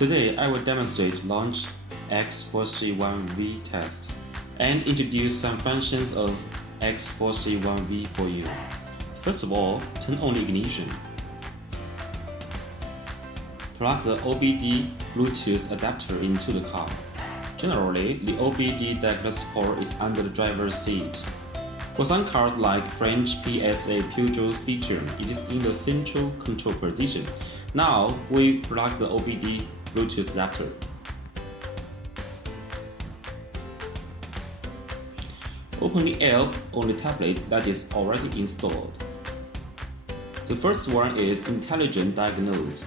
Today I will demonstrate Launch X431 V test and introduce some functions of X431 V for you. First of all, turn on the ignition. Plug the OBD Bluetooth adapter into the car. Generally, the OBD diagnose port is under the driver's seat. For some cars like French PSA Peugeot Citroën, it is in the central control position. Now, we plug the OBD Bluetooth adapter. Open the app on the tablet that is already installed. The first one is Intelligent Diagnose.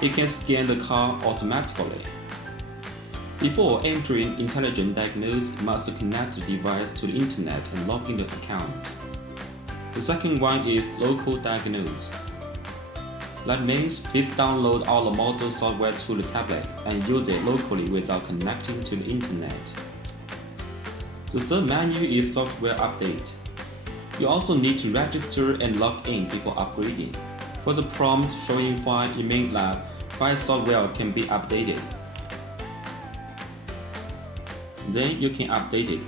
It can scan the car automatically. Before entering Intelligent Diagnose, you must connect the device to the internet and log in the account. The second one is Local Diagnose. That means please download all the model software to the tablet and use it locally without connecting to the internet. The third menu is Software Update. You also need to register and log in before upgrading. For the prompt showing file, it means that file software can be updated. Then you can update it.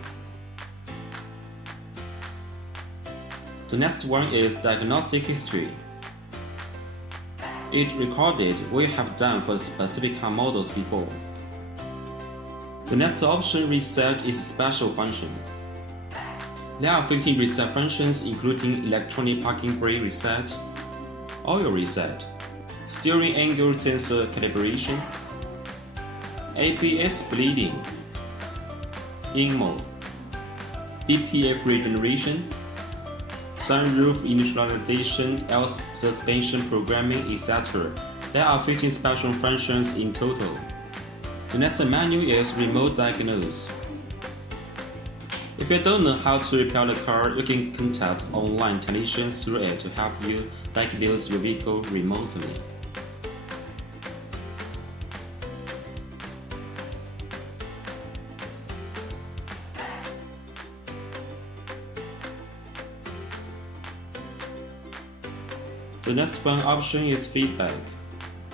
The next one is Diagnostic History. It recorded what you have done for specific car models before. The next option, Reset, is a special function. There are 15 reset functions including electronic parking brake reset, oil reset, steering angle sensor calibration, ABS bleeding, INMO, DPF regeneration, sunroof initialization, L suspension programming, etc. There are 15 special functions in total. The next menu is Remote Diagnose. If you don't know how to repair the car, you can contact online technicians through it to help you diagnose your vehicle remotely. The next one option is Feedback.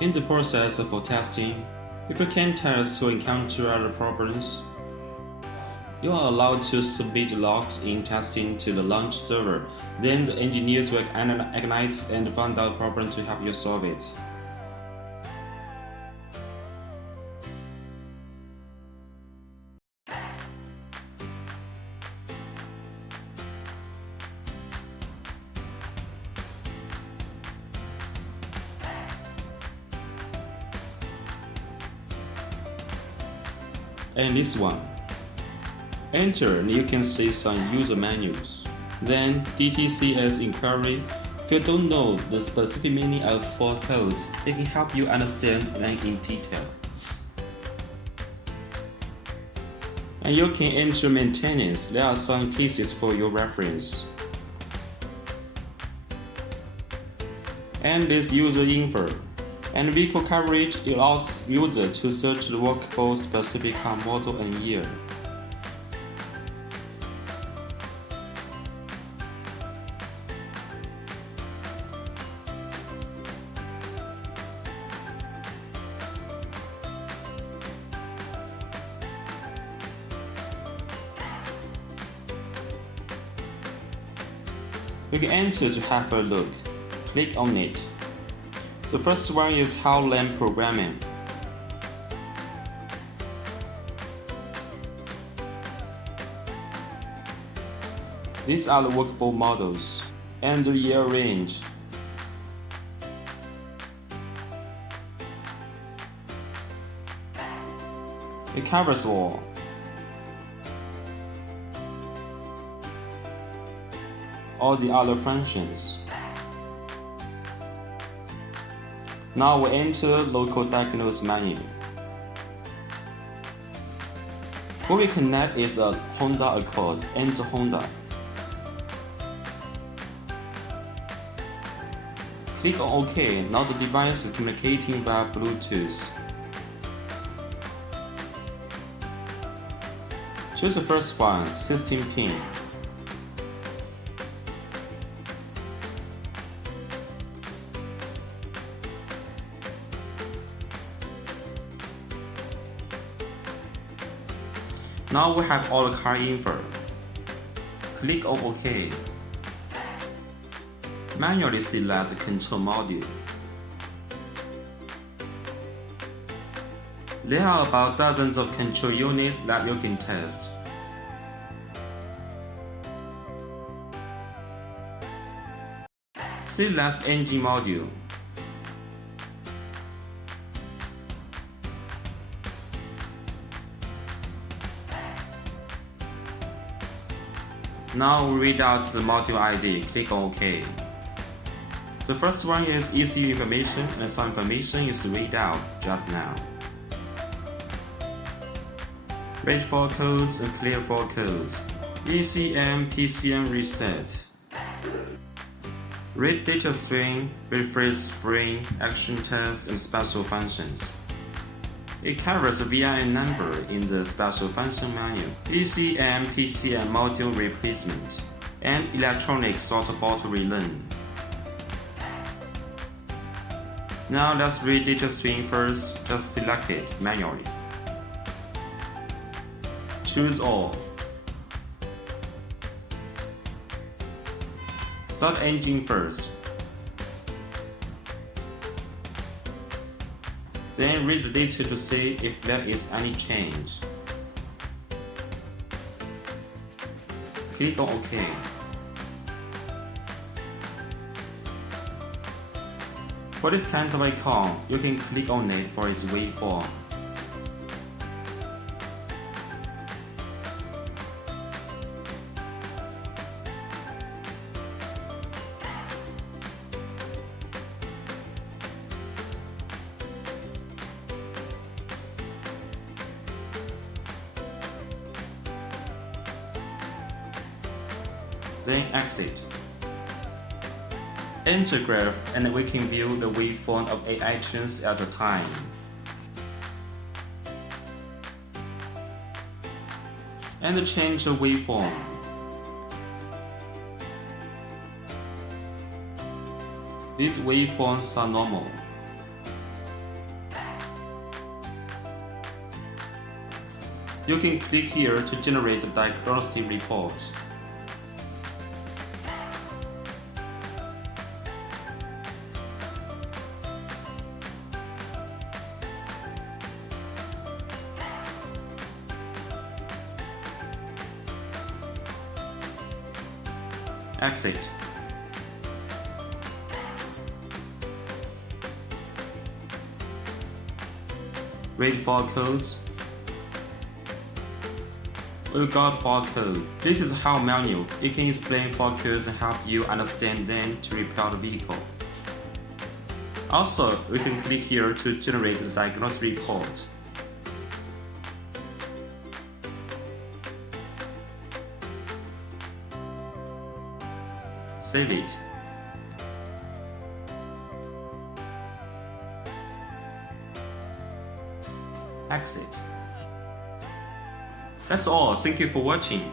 In the process for testing, if you can test to encounter other problems, you are allowed to submit logs in testing to the launch server. Then the engineers will analyze and find out the problem to help you solve it. And this one. Enter and you can see some user manuals. Then DTCS inquiry. If you don't know the specific meaning of fault codes, it can help you understand them in detail. And you can enter maintenance. There are some cases for your reference. And this user info. And vehicle coverage allows user to search the workable specific car model and year. You can enter to have a look. Click on it. The first one is How Lamp Programming. These are the workable models and the year range. It covers all. The other functions. Now we enter Local Diagnose menu. What we connect is a Honda Accord. Enter Honda. Click on OK. Now the device is communicating via Bluetooth. Choose the first one, 16 pin. Now we have all the car info. Click on OK. Manually select the control module. There are about dozens of control units that you can test. Select engine module. Now read out the module ID, click on OK. The first one is ECU information and some information is read out just now. Read for codes and clear for codes. ECM, PCM reset. Read data string, refresh frame, action test, and special functions. It covers the VIN number in the special function menu, ECM, PCM module replacement, and electronic sort bottle relearn. Now let's read data string first, just select it manually. Choose all. Start engine first. Then read the data to see if there is any change. Click on OK. For this kind of icon, you can click on it for its waveform. Then exit. Enter graph and we can view the waveform of 8 items at a time. And change the waveform. These waveforms are normal. You can click here to generate a diagnostic report. Exit. Read for codes. We got fault code. This is how manual. It can explain fault codes and help you understand them to repair the vehicle. Also, we can click here to generate the diagnosis report. Save it. Exit. That's all. Thank you for watching.